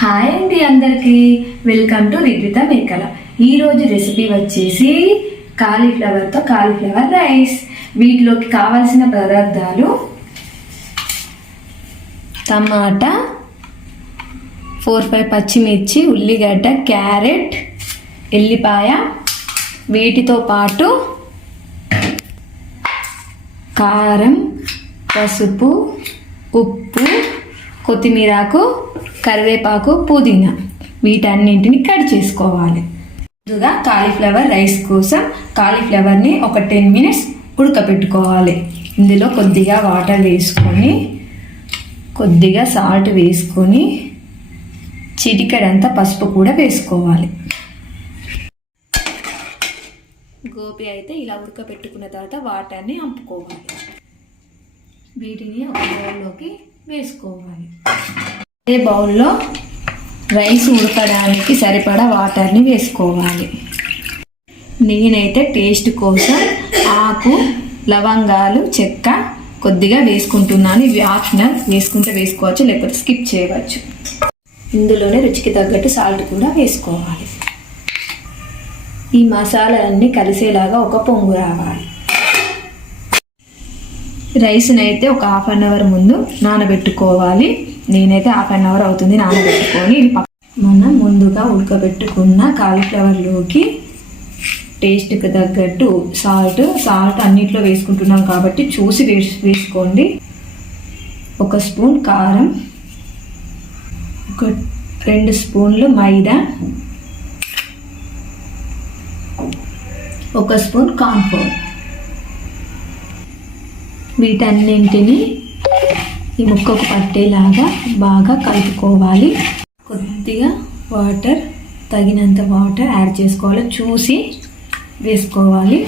Hi అండి అందరికి welcome to రిద్విత మేకల. ఈ రోజు రెసిపీ వచ్చేసి కాలీఫ్లవర్ రైస్. వీటిలోకి కావాల్సిన పదార్థాలు టమాటా, 4-5 పచ్చిమిర్చి, ఉల్లిగడ్డ, క్యారెట్, ఎల్లిపాయ, వీటితో పాటు కారం, పసుపు, ఉప్పు, కొత్తిమీరాకు, కరివేపాకు, పుదీనా, వీటన్నింటిని కట్ చేసుకోవాలి. ముందుగా కాలీఫ్లవర్ రైస్ కోసం కాలీఫ్లవర్ని ఒక 10 మినిట్స్ ఉడకపెట్టుకోవాలి. ఇందులో కొద్దిగా వాటర్ వేసుకొని, కొద్దిగా సాల్ట్ వేసుకొని, చిటికెడంతా పసుపు కూడా వేసుకోవాలి. గోబీ అయితే ఇలా ఉడకపెట్టుకున్న తర్వాత వాటర్ని అంపుకోవాలి. వీటిని ఒక బౌల్లోకి వేసుకోవాలి. అదే బౌల్లో రైస్ ఉడకడానికి సరిపడా వాటర్ని వేసుకోవాలి. నేనైతే టేస్ట్ కోసం ఆకు, లవంగాలు, చెక్క కొద్దిగా వేసుకుంటున్నాను. ఇవి ఆప్షనల్, వేసుకుంటే వేసుకోవచ్చు, లేకపోతే స్కిప్ చేయవచ్చు. ఇందులోనే రుచికి తగ్గట్టు సాల్ట్ కూడా వేసుకోవాలి. ఈ మసాలాలన్నీ కలిసేలాగా ఒక పొంగు రావాలి. రైస్ని అయితే ఒక 1/2 అవర్ ముందు నానబెట్టుకోవాలి. నేనైతే 1/2 అవర్ అవుతుంది నానబెట్టుకొని. మనం ముందుగా ఉడకబెట్టుకున్న కాలీఫ్లవర్లోకి టేస్ట్కి తగ్గట్టు సాల్ట్ అన్నిట్లో వేసుకుంటున్నాం కాబట్టి చూసి వేసుకోండి. 1 స్పూన్ కారం, 2 స్పూన్లు మైదా, 1 స్పూన్ కార్న్ఫ్లోర్. వీటన్నింటినీ ఈ ముక్కకు పట్టేలాగా బాగా కలుపుకోవాలి. కొద్దిగా వాటర్, తగినంత వాటర్ యాడ్ చేసుకోవాలి. చూసి వేసుకోవాలి.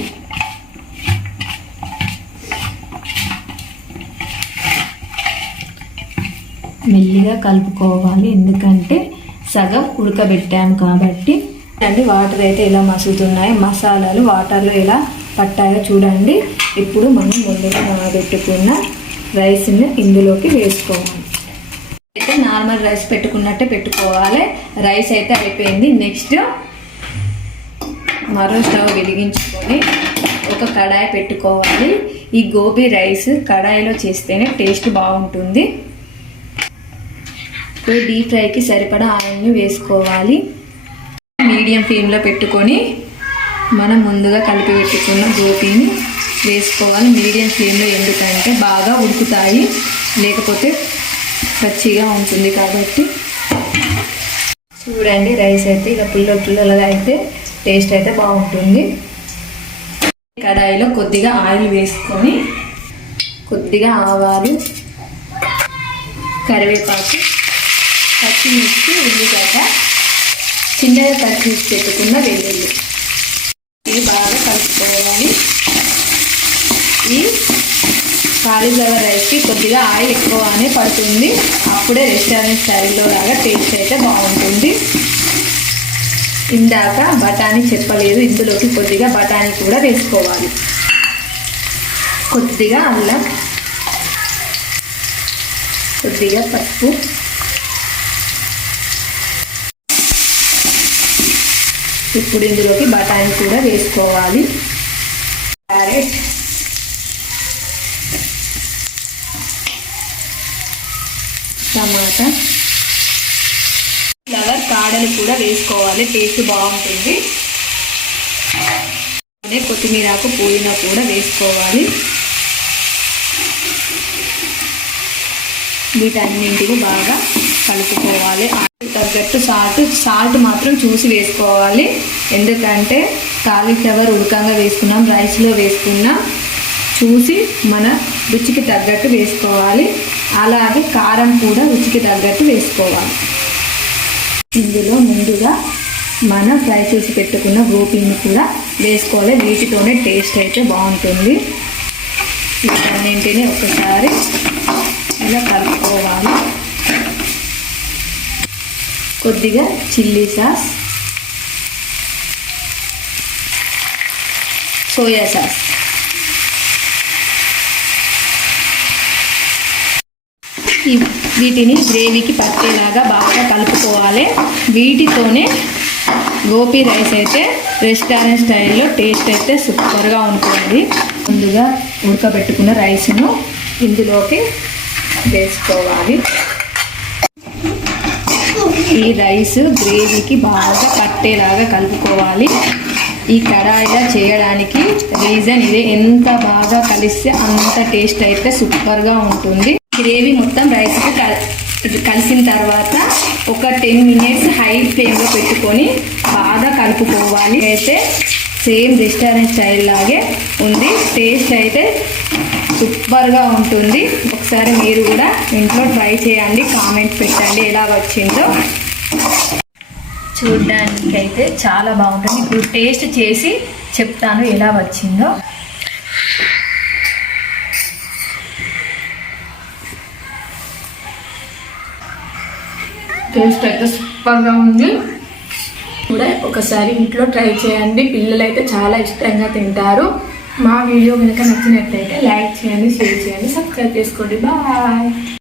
మెల్లిగా కలుపుకోవాలి, ఎందుకంటే సగం ఉడకబెట్టాము కాబట్టి. అండి వాటర్ అయితే ఎలా మసులుతున్నాయి, మసాలాలు వాటర్లో ఎలా పట్టాయో చూడండి. ఇప్పుడు మనం ముందుగా నానబెట్టుకున్న రైస్ని ఇందులోకి వేసుకోవాలి. అయితే నార్మల్ రైస్ పెట్టుకున్నట్టే పెట్టుకోవాలి. రైస్ అయితే అయిపోయింది. నెక్స్ట్ మరో స్టవ్ వెలిగించుకొని ఒక కడాయి పెట్టుకోవాలి. ఈ గోబీ రైస్ కడాయిలో చేస్తేనే టేస్ట్ బాగుంటుంది. ఇప్పుడు డీప్ ఫ్రైకి సరిపడా ఆయిల్ని వేసుకోవాలి. మీడియం ఫ్లేమ్లో పెట్టుకొని మనం ముందుగా కలిపి పెట్టుకున్న గోబీని వేసుకోవాలి. మీడియం ఫ్లేమ్లో, ఎందుకంటే బాగా ఉడుకుతాయి, లేకపోతే పచ్చిగా ఉంటుంది కాబట్టి. చూడండి రైస్ అయితే ఇలా పుల్లగా అయితే టేస్ట్ అయితే బాగుంటుంది. కడాయిలో కొద్దిగా ఆయిల్ వేసుకొని, కొద్దిగా ఆవాలు, కరివేపాకు, పచ్చిమిర్చి, ఉల్లిగడ్డ, చిన్నగా కట్ చేసి పెట్టుకున్న వెల్లుల్లి, ఇది బాగా కలుపుకోవాలి. ఈ కాలీఫ్లవర్ రైస్కి కొద్దిగా ఆయిల్ ఎక్కువగానే పడుతుంది. అప్పుడే రెస్టారెంట్ స్టైల్లో లాగా టేస్ట్ అయితే బాగుంటుంది. ఇందాక బఠానీ చెప్పలేదు, ఇందులోకి కొద్దిగా బఠానీ కూడా వేసుకోవాలి. కొద్దిగా అల్లం, కొద్దిగా పసుపు, ఇప్పుడు ఇందులోకి బఠానీ కూడా వేసుకోవాలి. క్యారెట్, టమాటా, ఫ్లవర్ కాడలు కూడా వేసుకోవాలి, టేస్ట్ బాగుంటుంది. కొత్తిమీరాకు, పుదీనా కూడా వేసుకోవాలి. వీటన్నింటిని బాగా కలుపుకోవాలి. తగ్గట్టు సాల్ట్ మాత్రం చూసి వేసుకోవాలి, ఎందుకంటే కాలీఫ్లవర్ ఉడకంగా వేసుకున్నాం, రైస్లో వేసుకున్నాం, చూసి మన రుచికి తగ్గట్టు వేసుకోవాలి. అలాగే కారం కూడా రుచికి తగ్గట్టు వేసుకోవాలి. ఇందులో ముందుగా మనం ఫ్రై చేసి పెట్టుకున్న గోబీని కూడా వేసుకోవాలి. వీటితోనే టేస్ట్ అయితే బాగుంటుంది. వీటన్నింటినీ ఒకసారి ఇలా కలుపుకోవాలి. కొద్దిగా చిల్లీ సాస్, సోయా సాస్, వీటిని గ్రేవీకి పట్టేలాగా బాగా కలుపుకోవాలి. వీటితోనే గోపి రైస్ అయితే రెస్టారెంట్ స్టైల్లో టేస్ట్ అయితే సూపర్గా ఉంటుంది. ముందుగా ఉడకబెట్టుకున్న రైస్ను ఇందులోకి వేసుకోవాలి. ఈ రైస్ గ్రేవీకి బాగా పట్టేలాగా కలుపుకోవాలి. ఈ కడాయిలో చేయడానికి రీజన్ ఇదే, ఎంత బాగా కలిస్తే అంత టేస్ట్ అయితే సూపర్గా ఉంటుంది. గ్రేవీ మొత్తం రైస్కి కలిసిన తర్వాత ఒక 10 minutes హై ఫ్లేమ్లో పెట్టుకొని బాగా కలుపుకోవాలి. అయితే సేమ్ రెస్టారెంట్ స్టైల్ లాగే ఉంది. టేస్ట్ అయితే సూపర్గా ఉంటుంది. ఒకసారి మీరు కూడా ఇంట్లో ట్రై చేయండి, కామెంట్ పెట్టండి ఎలా వచ్చిందో. చూడడానికి అయితే చాలా బాగుంటుంది. ఇప్పుడు టేస్ట్ చేసి చెప్తాను ఎలా వచ్చిందో. టేస్ట్ అయితే సూపర్గా ఉంది. కూడా ఒకసారి ఇంట్లో ట్రై చేయండి. పిల్లలు అయితే చాలా ఇష్టంగా తింటారు. మా వీడియో కనుక నచ్చినట్లయితే లైక్ చేయండి, షేర్ చేయండి, సబ్స్క్రైబ్ చేసుకోండి. బాయ్.